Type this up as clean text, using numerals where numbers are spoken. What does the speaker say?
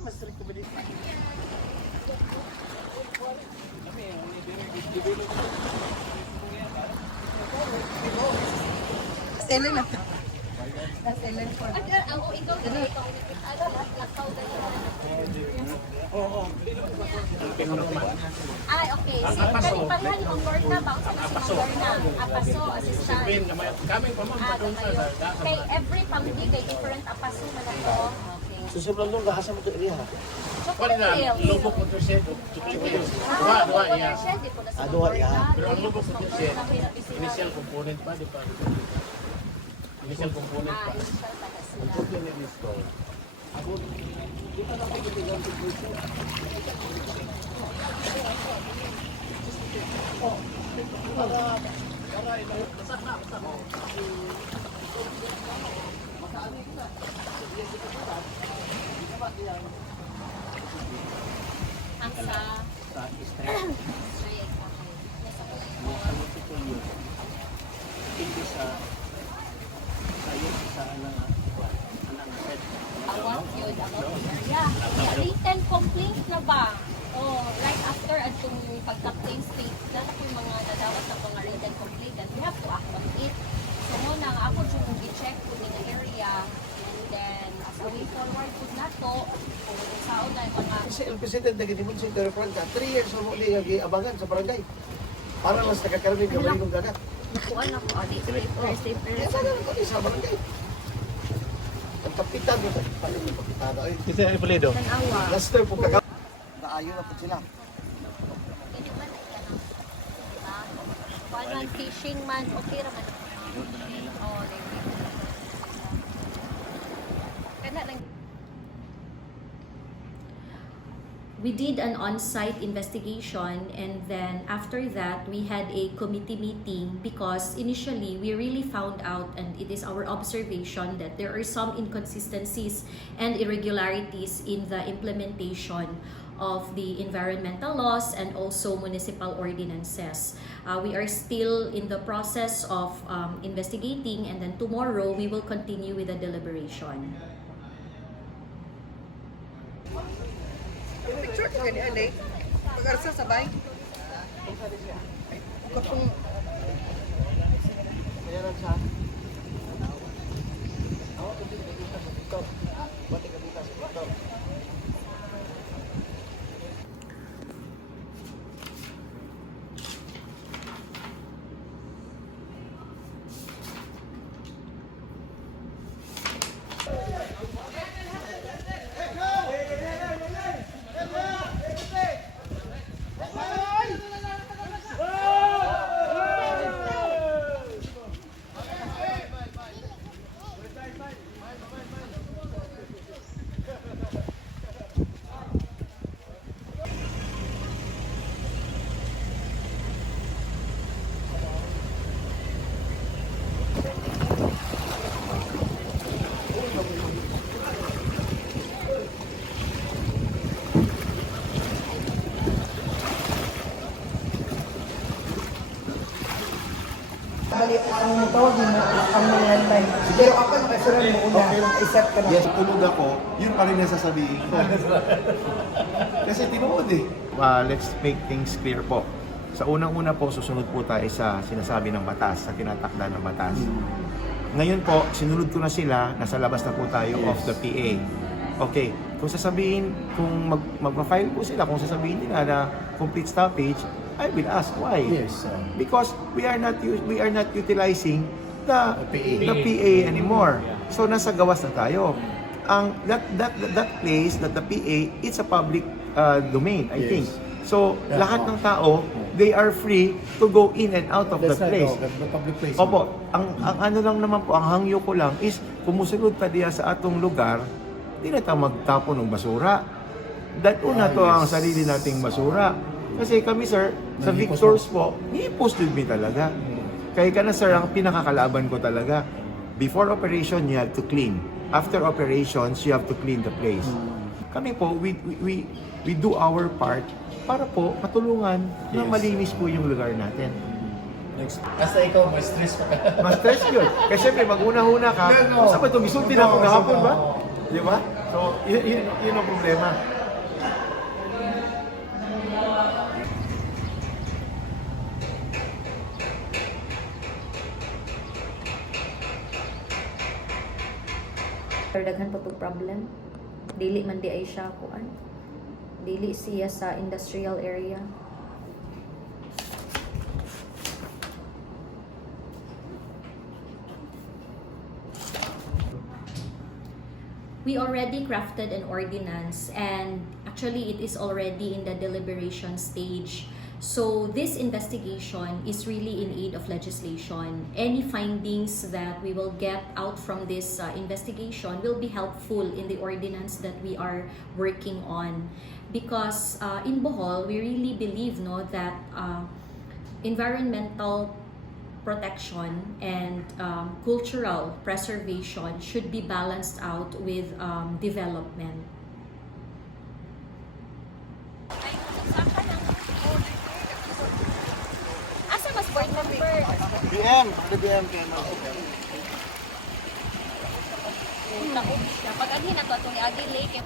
mas recommended. Ellen na. That's Ellen for. Ako, ikaw, lakaw Ay, okay. Si Kalipanhan, ang Lorna, bang sa si Lorna, Apaso, assistant. Kay every family, kay different Apaso man ito. Okay. Susunod nung gahasa mo ito iriha. Chocolate Hills. Lubok ko siya, chocolate hills. Dua, iya. Dua, iya. Pero ang lubok ko siya, initial component pa, di pa? Initial component pa. Initial pala Ang sila. puti na gusto. Ako, di pa nakikitigang sa puso. Ang sa... Sa stress. Hindi sa Awak yun, yeah. Written complaint na ba? Oh, right after atong pagka-claim state, dala ko yung mga nadawat ng mga written complaint and we have to act on it. So muna nga ako yung i-check ko din ang area and then as a way forward po na to, kung saan na yung mga... Kasi ang president na ganyan si Terry Franca, 3 years mo ulit abangan sa barangay. Para mas nakakaroon yung gawain ng gagat. Nakuha na ko, audit, paper. Kaya sana lang kami sa barangay. Ang kapitan mo sa paling yung kapitan. Ay, Kasi ano pala ito? Tanawa. last term po kagawa. Naayon na po sila. Ganyan man, ay ka na. One man fishing man, okay raman. Oh, kana lang. We did an on-site investigation, and then after that we had a committee meeting because initially we really found out, and it is our observation, that there are some inconsistencies and irregularities in the implementation of the environmental laws and also municipal ordinances. We are still in the process of investigating, and then tomorrow we will continue with the deliberation. Picture ka gani anay. Pag-arsa sabay. Kapong Kaya lang sa... Ako, hindi ka dito sa dito. Bati ka dito sa dito. bali ang tawag mo ang mga landline. Pero ako nakasunod mo una. Isip ka na. Yes, tulog ako, yun pa rin nasasabihin ko. Kasi tinuod eh. Let's make things clear po. Sa unang-una po, susunod po tayo sa sinasabi ng batas, sa tinatakda ng batas. Ngayon po, sinunod ko na sila, nasa labas na po tayo of the PA. Okay, kung sasabihin, kung mag-file po sila, kung sasabihin nila na complete stoppage, I will ask why. Yes. Because we are not utilizing the PA anymore. So nasa gawas na tayo. Ang that place, that the PA, it's a public domain, I think. So lahat ng tao, they are free to go in and out of that place. The public place. Opo, ang ano lang naman po, ang hangyo ko lang is kumusulod pa diya sa atong lugar, di na tayo magtapon ng basura. Una to ang sarili nating basura. Kasi kami sir, sa Victors po, ni-posted me talaga. Kaya ka na sir, ang pinakakalaban ko talaga, before operation, you have to clean. After operations, you have to clean the place. Kami po, we do our part para po matulungan na malinis po yung lugar natin. Basta ikaw, mas stress pa ka. Mas stress yun. Kasi syempre, mag-una-una ka, saan ba ito? Gisulti na ako gahapon ba? Di ba? So, yun ang problema. Pero daghan pa to problem. Dili man di ay siya kuan. Dili siya sa industrial area. We already crafted an ordinance and actually it is already in the deliberation stage. So this investigation is really in aid of legislation. Any findings that we will get out from this investigation will be helpful in the ordinance that we are working on. Because in Bohol, we really believe that environmental protection and cultural preservation should be balanced out with development. Asa mas board member? BM, ano BM kayo mo? Taon siya. Pag anhin na to, itong ni Agi Lake,